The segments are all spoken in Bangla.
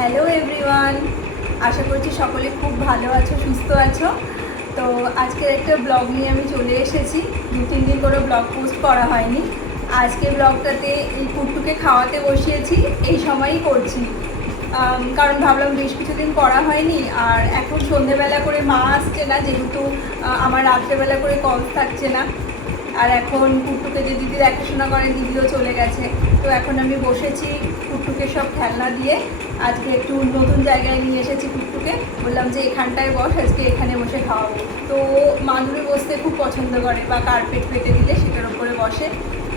হ্যালো এভরিওয়ান, আশা করছি সকলে খুব ভালো আছো, সুস্থ আছো। তো আজকে একটা ব্লগ নিয়ে আমি চলে এসেছি। 2-3 দিন করে ব্লগ পোস্ট করা হয়নি। আজকে ব্লগটাতে এই কুট্টুকে খাওয়াতে বসিয়েছি, এই সময়ই করছি। কারণ ভাবলাম বেশ কিছুদিন করা হয়নি, আর এখন সন্ধেবেলা করে মা আসছে না, যেহেতু আমার রাত্রেবেলা করে কল থাকছে না। আর এখন কুট্টুকে যে দিদি দেখাশোনা করেন, দিদিও চলে গেছে। তো এখন আমি বসেছি কুট্টুকে সব খেলনা দিয়ে। আজকে একটু নতুন জায়গায় নিয়ে এসেছি কুট্টুকে, বললাম যে এখানটায় বস, আজকে এখানে বসে খাওয়াবো। তো মাদুরে বসতে খুব পছন্দ করে, বা কার্পেট পেতে দিলে সেটার উপরে বসে।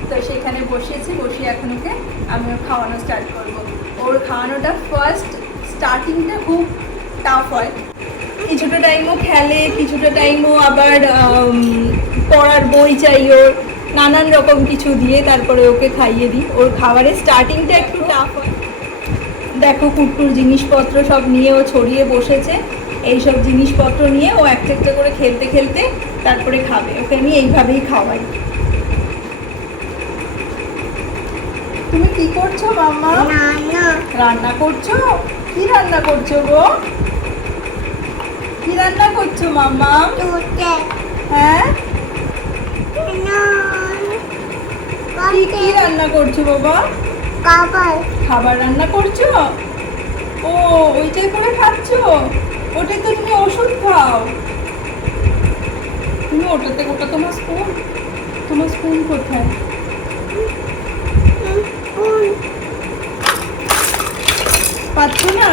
তো সেখানে বসিয়েছি, বসিয়ে এখন ওকে আমি খাওয়ানো স্টার্ট করব। ওর খাওয়ানোটা ফার্স্ট স্টার্টিংটা খুব টাফ হয়। কিছুটা টাইমও খেলে, কিছুটা টাইমও আবার পড়ার বই চাই ওর, নানান রকম কিছু দিয়ে তারপরে ওকে খাইয়ে দিই। ওর খাবারের স্টার্টিংটা একটু টাফ হয়। দেখো কুট্টুর জিনিসপত্র সব নিয়ে ও ছড়িয়ে বসেছে। এইসব জিনিসপত্র নিয়ে ও একটা একটা করে খেলতে খেলতে তারপরে খাবে। ওকে আমি এইভাবেই খাওয়াই। তুমি কি করছো মাম্মা? রান্না করছো? কি রান্না করছো গো? কি রান্না করছো মাম্মা? হ্যাঁ, কি রান্না করছো বাবা? খাবার রান্না করছো? ও, ওইটাই করে খাচ্ছো? ওটাই তো তুমি ওষুধ খাও। তুমি ওটাতে, ওটা তোমার স্পুন? তোমার স্পুন কোথায়? পাচ্ছ না?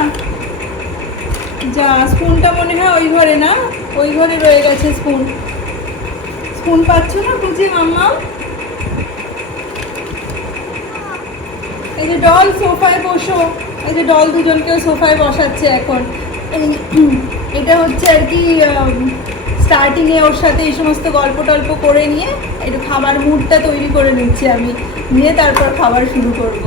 যা, স্পুনটা মনে হয় ওই ঘরে না, ওই ঘরে রয়ে গেছে স্পুন। স্পুন পাচ্ছ না বুঝি মাম্মা? এই যে ডল, সোফায় বসো। এই যে ডল দুজনকেও সোফায় বসাচ্ছে এখন। এটা হচ্ছে আর কি স্টার্টিংয়ে ওর সাথে এই সমস্ত গল্প টল্প করে নিয়ে একটু খাবার মুডটা তৈরি করে নিচ্ছি আমি, নিয়ে তারপর খাবার শুরু করব।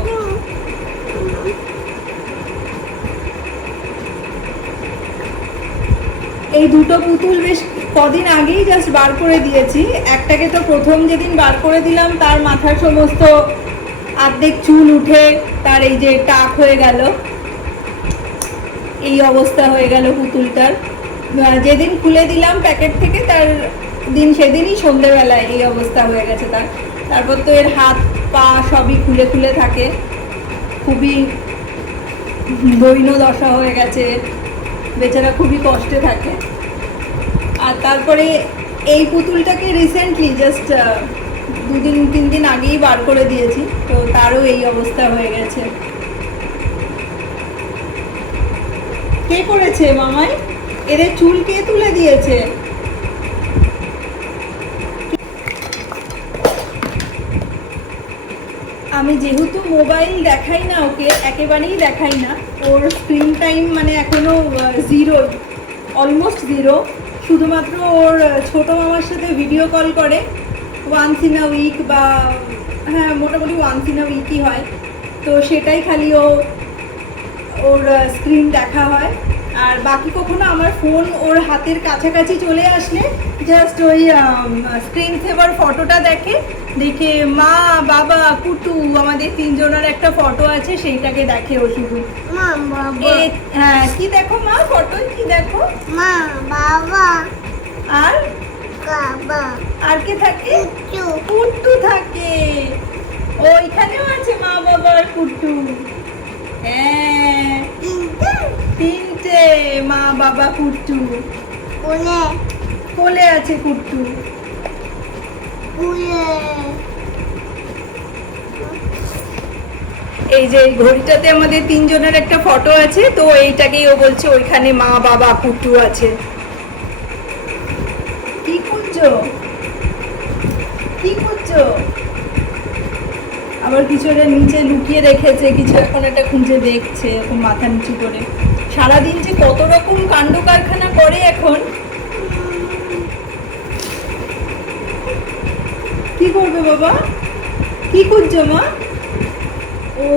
এই দুটো পুতুল বেশ কদিন আগেই জাস্ট বার করে দিয়েছি। একটাকে তো প্রথম যেদিন বার করে দিলাম তার মাথার সমস্ত অর্ধেক চুল উঠে তার এই যে টাক হয়ে গেল, এই অবস্থা হয়ে গেল পুতুলটার। যেদিন খুলে দিলাম প্যাকেট থেকে তার দিন সেদিনই সন্ধ্যেবেলায় এই অবস্থা হয়ে গেছে তার। তারপর তো এর হাত পা সবই খুলে খুলে থাকে, খুবই দৈন্য দশা হয়ে গেছে, বেচারা খুবই কষ্টে থাকে। আর তারপরে এই পুতুলটাকে রিসেন্টলি জাস্ট 2-3 দিন আগেই বার করে দিয়েছি, তো তারও এই অবস্থা হয়ে গেছে। কে করেছে মামাই? এদের চুল কে তুলে দিয়েছে? আমি যেহেতু মোবাইল দেখাই না ওকে, একেবারেই দেখাই না। ওর স্ক্রিন টাইম মানে এখনো 0, অলমোস্ট 0। শুধুমাত্র ওর ছোটো মামার সাথে ভিডিও কল করে ওয়ান্স ইন আ উইক, বা হ্যাঁ মোটামুটি ওয়ান্স ইন আ উইকই হয়। তো সেটাই খালি ওর স্ক্রিন দেখা হয়। আর বাকি কখনো আমার ফোন ওর হাতের কাছাকাছি চলে আসলে জাস্ট ওই স্ক্রিন সেভার ফটোটা দেখে, দেখে মা বাবা কুটু আমাদের 3 জনের একটা ফটো আছে, সেইটাকে দেখে ও শুধু। হ্যাঁ, কি দেখো মা? ফটোয় কি দেখো? মা বাবা আর বাবা আর কে থাকে? কুট্টু থাকে। ওইখানেও আছে মা বাবা আর কুট্টু। হ্যাঁ, 3টে মা বাবা কুট্টু। কোলে আছে কুট্টু। এই যে এই ঘড়িটাতে আমাদের 3 জনের একটা ফটো আছে, তো এইটাকেই ও বলছে ওইখানে মা বাবা কুট্টু আছে। কি খুঁজছো? কি খুঁজছো? আবার কিছু একটা নিচে লুকিয়ে রেখেছে, কিছু এখন একটা খুঁজে দেখছে এখন মাথা নিচু করে। সারাদিন যে কত রকম কাণ্ড কারখানা করে এখন। কি করবে বাবা? কি খুঁজছো মা? ও,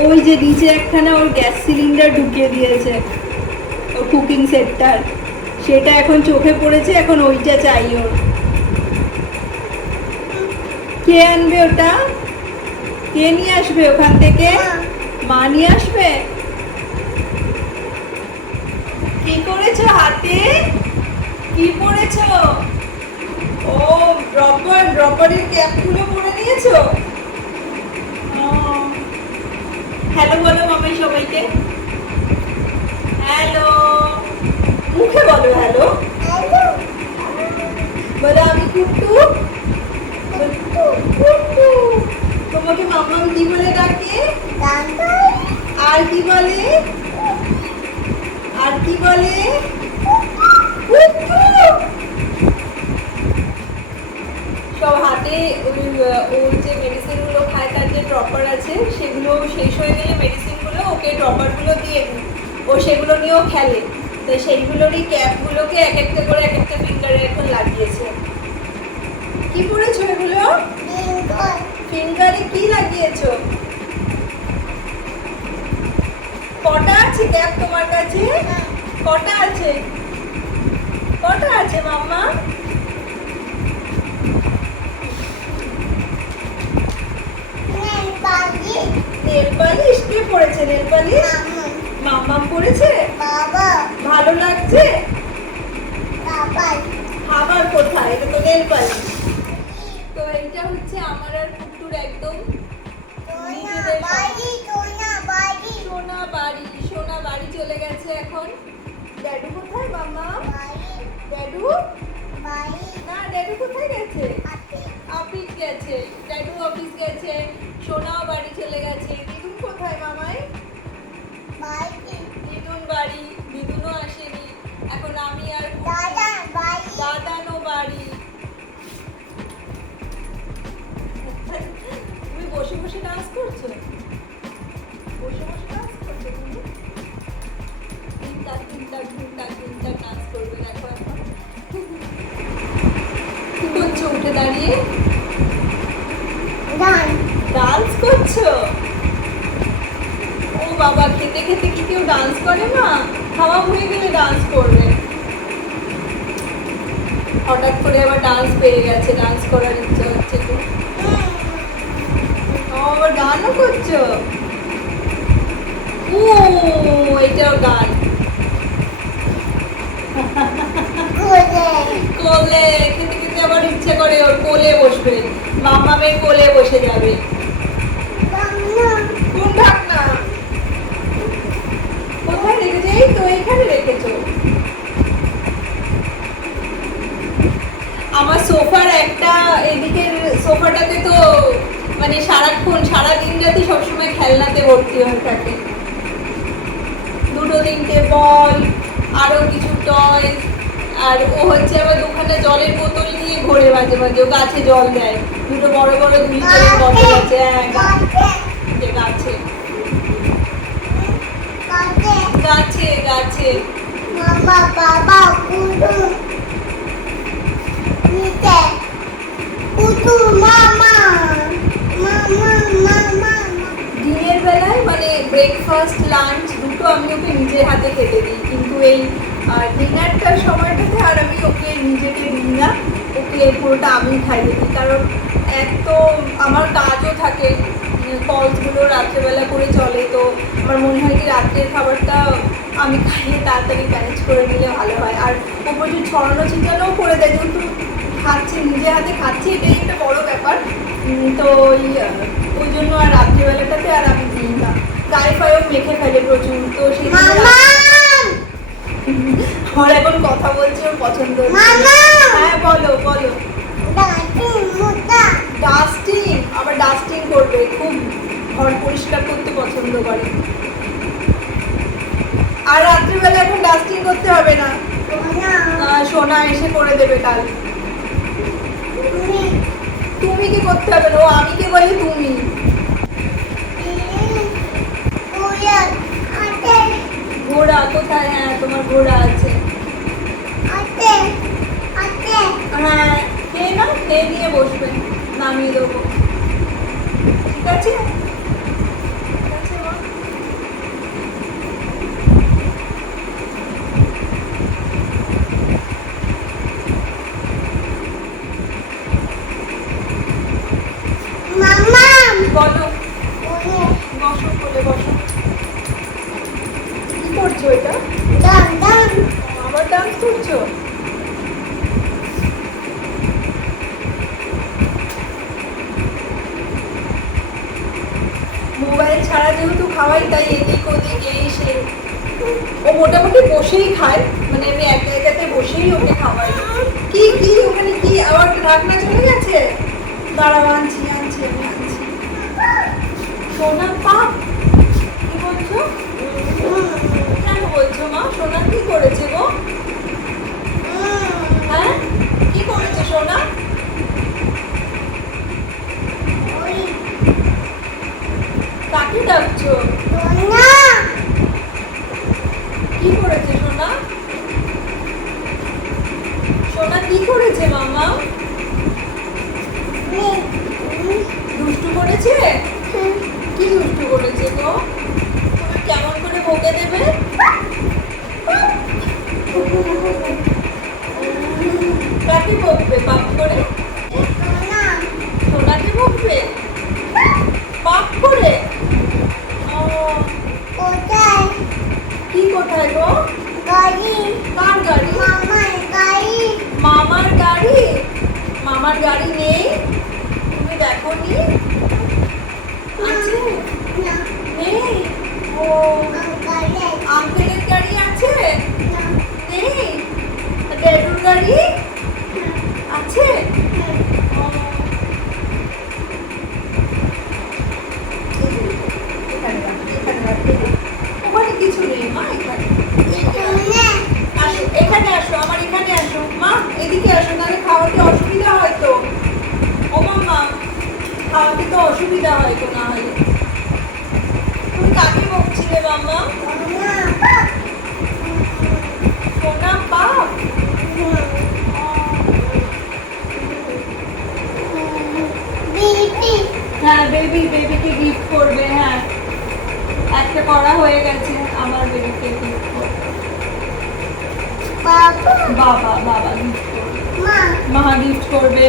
ওই যে নিচে একখানা ওর গ্যাস সিলিন্ডার ঢুকিয়ে দিয়েছে, ও কুকিং সেটটার, সেটা এখন চোখে পড়েছে, এখন ওইটা চাই ওর। কে আনবে ওটা? কে নিয়ে আসবে ওখান থেকে? মা নিয়ে আসবে? কি করেছো হাতে? কি পরেছো? ও ড্রপারের ক্যাপগুলো পরে নিয়েছো? হ্যালো বলো মামাই সবাইকে। হ্যালো, মুখে বলো হ্যালো। বলো আমি কুট্টু। কুট্টু। তোমাকে মাম্মাম কি বলে ডাকে? আর কি বলে? আর কি বলে? কুট্টু। সব হাতে ওই যে মেডিসিনগুলো খায়, তার যে ড্রপার আছে সেগুলো শেষ হয়ে গেলে মেডিসিনগুলো ওকে ড্রপারগুলো দিয়ে দিই, ও সেগুলো নিয়েও খেলে। তো সেইগুলোরই ক্যাপগুলোকে এক একটা করে এক একটা ফিঙ্গারে এখন লাগিয়েছে। কি পরেছো এগুলো? ফিঙ্গারে কি লাগিয়েছো? কটা আছে ক্যাপ তোমার কাছে? কটা আছে? কটা আছে মাম্মা? নেল পালিশ কে পরেছে? নেল পালিশ মাম্মাম পরেছে। ভালো লাগছে? খাবার কোথায়? এটা তো নেল পালিশ। তো এইটা হচ্ছে আমার আর কুট্টুর একদম সোনা বাড়ি চলে গেছে এখন। ড্যাডু কোথায় মাম্মা? ড্যাডু না, ড্যাডু কোথায় গেছে? অফিস গেছে। ড্যাডু অফিস গেছে, সোনাও বাড়ি চলে গেছে। দিদুন কোথায় মামাই? দিদুন বাড়ি। দিদুনও আসেনি। এখন আমি আর দাদানো বাড়ি। তুমি বসে বসে ডান্স করছো? বসে বসে ডান্স করছো তুমি? তিনটা ডান্স করবে দেখো এখন। কি করছো উঠে দাঁড়িয়ে? ডান্স করছো? ও বাবা, খেতে খেতে কি কেউ ডান্স করে না? খাওয়া হয়ে গেলে ডান্স করবে। হঠাৎ করে আবার ডান্স পেয়ে গেছে, ডান্স করার ইচ্ছা হচ্ছে তো। আবার গানও করছো? ও এটাও গান। কোলে খেতে খেতে আবার ইচ্ছে করে ওর কোলে বসবে, মাম্মামের কোলে বসে যাবে। কোন ঢাকনা? কোথায় রেখেছো? এই তো এইখানে রেখেছো। আমার সোফার একটা এদিকের সোফাটাতে তো মানে সারাক্ষণ সারা দিন রাতি সবসময় খেলনাতে ভর্তি হয়ে থাকে। দুটো তিনটে বল, আরো কিছু টয়, আর ও হচ্ছে আবার দোকানে জলের বোতল নিয়ে ঘোরে মাঝে মাঝে। ও গাছে জল দেয়, দুটো বড় বড় 2 লিটারের বোতল আছে। গাছে গাছে গাছে দিনের বেলায় মানে ব্রেকফাস্ট লাঞ্চ দুটো আমি ওকে নিজের হাতে খেতে দিই, কিন্তু এই ডিনারটার সময়টাতে আর আমি ওকে নিজেকে দিই না, ওকে পুরোটা আমি খাইয়ে দিই। কারণ এক তো আমার কাজও থাকে, কলসগুলো রাত্রেবেলা করে চলে, তো আমার মনে হয় কি রাত্রের খাবারটা আমি খাইয়ে তাড়াতাড়ি ম্যানেজ করে নিলে ভালো হয়। আর ও প্রচুর ছড়ানো ছিটানোও করে দেয়, যেহেতু খাচ্ছে নিজে হাতে খাচ্ছে, এটাই একটা বড় ব্যাপার। তো ওই জন্য আর রাত্রিবেলাটাতে আর আমি দিই না। গায়ে ফায়েও মেখে ফেলে প্রচুর, তো সেই আমার এখন কথা বলছি ওর পছন্দ হচ্ছে। হ্যাঁ বলো বলো। ডাস্টিং? আবার ডাস্টিং করবে, খুব ঘর পরিষ্কার করতে পছন্দ করে। আর রাত্রিবেলা এখন ডাস্টিং করতে হবে না, সোনা এসে করে দেবে কাল। তুমি কি করতে হবে না, ও আমি কে বলে তুমি। ঘোড়া কোথায়? হ্যাঁ তোমার ঘোড়া আছে। হ্যাঁ খেয়ে নাও, খেয়ে নিয়ে বসবে, নামিয়ে দেবো। ঠিক আছে? বলো। বসো, বলে বসো। কি করছো এটা? আবার ডান্স করছো? মোবাইল ছাড়া যেহেতু খাওয়াই, তাই এদিক ওদিক এই সে ও মোটামুটি বসেই খায়, মানে আমি এক জায়গাতে বসেই ওকে খাওয়াই। কি কি ওখানে কি আবার ঢাকনা চলে গেছে? দাঁড়াও, আনছি আনছি আমি আনছি। সোনা পাপ, কি বলছো? কেন বলছো মা? সোনা কি করেছে গো? হ্যাঁ, কি করেছে সোনা? কাকে ডাকছো? কি করেছে সোনা? সোনা কি করেছে মামা? দুষ্টু করেছে? কি দুষ্টু করেছে গো? তুমি কেমন করে বকে দেবে? কাকে বকবে পাপ করে? সোনাকে বকবে পাপ করে? ও, কি কোথায় গো? কার গাড়ি? মামার গাড়ি? মামার গাড়ি নেই? তুমি দেখোনি? আছে? নেই? ও, আঙ্কেলের গাড়ি আছে? নেই? ড্যাডুর গাড়ি আছে? ও, এখানে রাখো, এখানে রাখো। ওখানে কিছু নেই মা, এখানে আসো, এখানে আসো, আমার এখানে আসো মা, এদিকে আসো, নাহলে খাওয়াতে অসুবিধা হয় তো। ও মামা, খাওয়াতে তো অসুবিধা হয় তো না হলে। তুমি কাকে বকছিলে মামা? সোনা পাপ? হ্যাঁ, বেবিকে গিফট করবে। হ্যাঁ, একটা করা হয়ে গেছে, আমার বেবিকে গিফট করবে। বাবা গিফট করবে, মা গিফট করবে।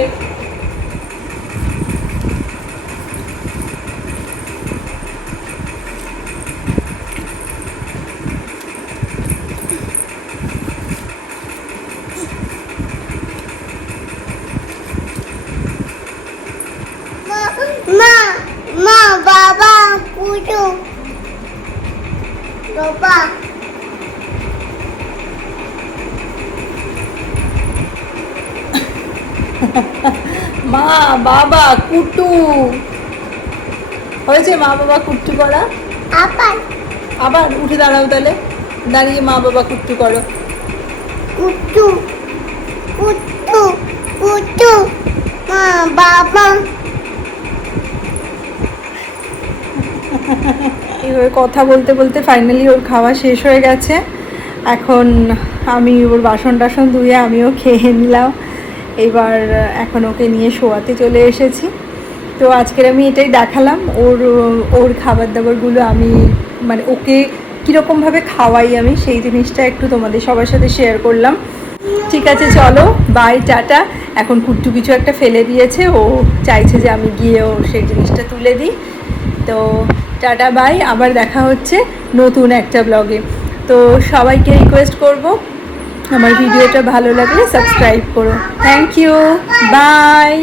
বাবা পুজো বাবা মা বাবা কুটু হয়েছে, মা বাবা কুট্টু করা। আবার আবার উঠে দাঁড়াও, তাহলে দাঁড়িয়ে মা বাবা কুট্টু করো। কুটু কুটু কুটু মা বাবা। এইভাবে কথা বলতে বলতে ফাইনালি ওর খাওয়া শেষ হয়ে গেছে। এখন আমি ওর বাসন টাসন ধুয়ে আমিও খেয়ে নিলাম। এবার এখন ওকে নিয়ে শোয়াতে চলে এসেছি। তো আজকের আমি এটাই দেখালাম, ওর খাবার দাবারগুলো আমি মানে ওকে কীরকমভাবে খাওয়াই আমি, সেই জিনিসটা একটু তোমাদের সবার সাথে শেয়ার করলাম। ঠিক আছে, চলো বাই, টাটা। এখন কুট্টু কিছু একটা ফেলে দিয়েছে, ও চাইছে যে আমি গিয়ে ওর সেই জিনিসটা তুলে দিই। তো টাটা বাই, আবার দেখা হচ্ছে নতুন একটা ব্লগে। তো সবাইকে রিকোয়েস্ট করব, আমার ভিডিওটা ভালো লাগলে সাবস্ক্রাইব করো। Thank you, by.